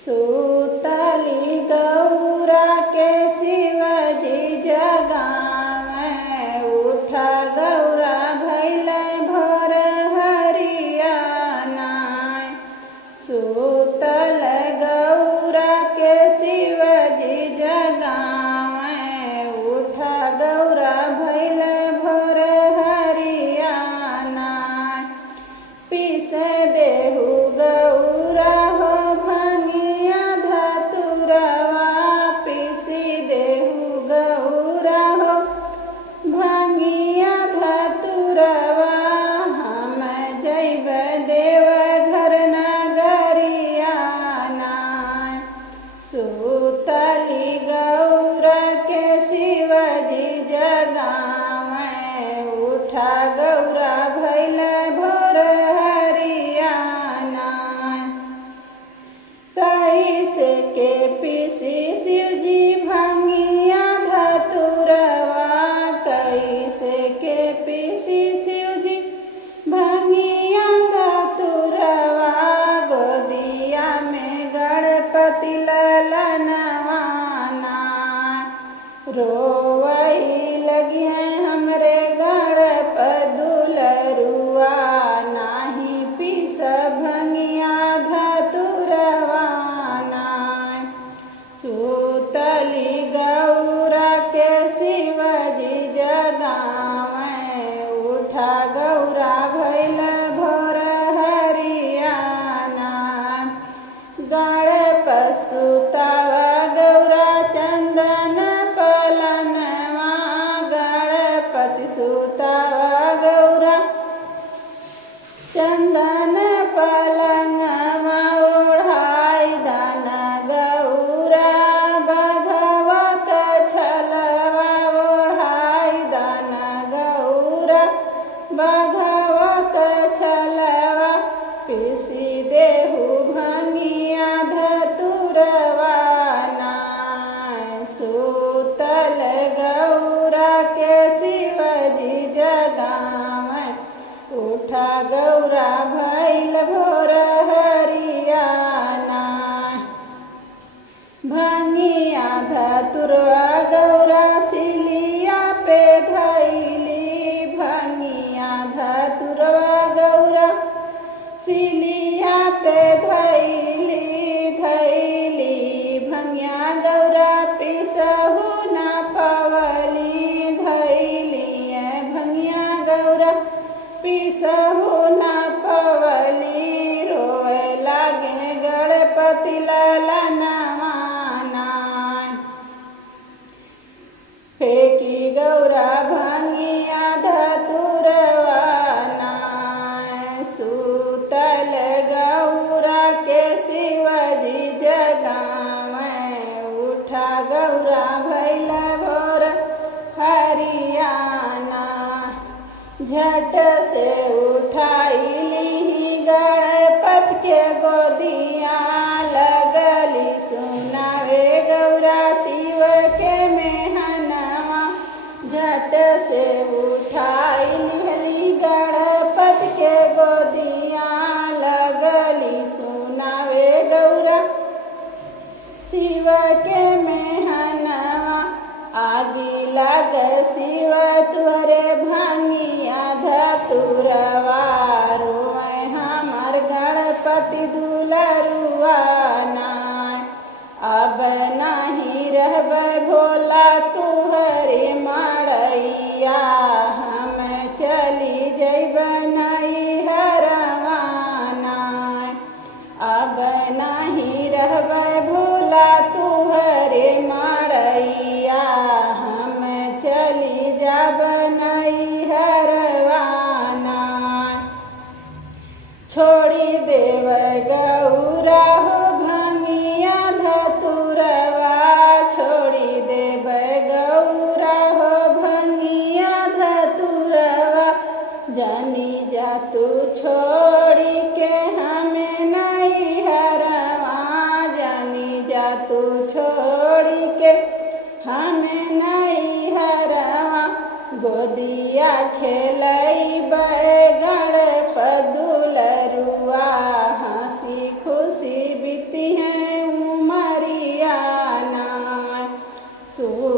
सूतली गौरा के शिवजी जगावे, उठा गौरा भैले भोर हरियाना। सूतल गौरा के शिवजी जगावे, उठा गौरा भैले भोर हरियाना। पीसे देहु गौरा हो भंगिया धतुरवा, पीसी देहु गौरा हो भंगिया धतुरवा। हम जैब देव घर नगरियाना। सूतली गौरा के शिवजी जगावे, उठा गौरा भैले भोर हरियाना। कैसे के पीसी शिवजी भंगिया धतुरवा, कैसे के पीसी शिवजी भंगिया धतुरवा। गोदिया में गणपति ललनवाना, रोवई लगी है हमरे गणपत दुलरुआ। नाही पीस भंगिया धतुरवाना। सूतली गौरा के शिवजी जगावे, उठा गौरा भैले भोर हरियाना। गणपत सुतावा गौरा चंदन पलनवा, गणपति सुतावा गौरा चंदन पलंगवा। ओढ़ाई दान गौरा बघवा कछलवा, ओढ़ाई दान गौरा बघवा कछलवा। पीसी देहु भंगिया धतुरवाना। सूतल गौरा के शिवजी जगावे, उठा गौरा भैल भोर हरियाना। भंगिया धतुरवा गौरा सिलिया पे धैली, भंगिया धतुरवा गौरा सिलिया पे धैली। भंगिया गौरा पीसहु न पवली, धैली भंगिया गौरा पीसहु न पवली। रोए लागे गणपति ललनवाना। फेंकी गौरा भंगिया धतुरवाना। सूतल गौरा के शिवजी जगावे, उठा गौरा भैले भोर हरियाना। झट से उठाइली गणपत के गोदिया, लगली सुनावे गौरा शिव के मेहनवा। झट से उठाइली गणपत के गोदिया, लगली सुनावे गौरा शिव के मेहनवा। आगी लाग शिव तुहरे भंगिया धतुरवा, रोए हमर गणपति दुलरुआना। अब नहीं रहब भोला तुहरे मड़ैया, हम चली जैब नैहरवाना। अब नहीं रहब भोला तुहरे मड़ैया, हम चली जाब नैहरवाना। छोड़ी देव गौरा हो भंगिया धतुरवा, छोड़ी देव गौरा हो भंगिया धतुरवा। जानी जा तू छोड़ी के हमें नैहरवा, जानी जा तू छोड़ी के हमें नैहरवा। गोदिया खेलैब गणपत दुलरुआ, हंसी खुशी बीती है सुन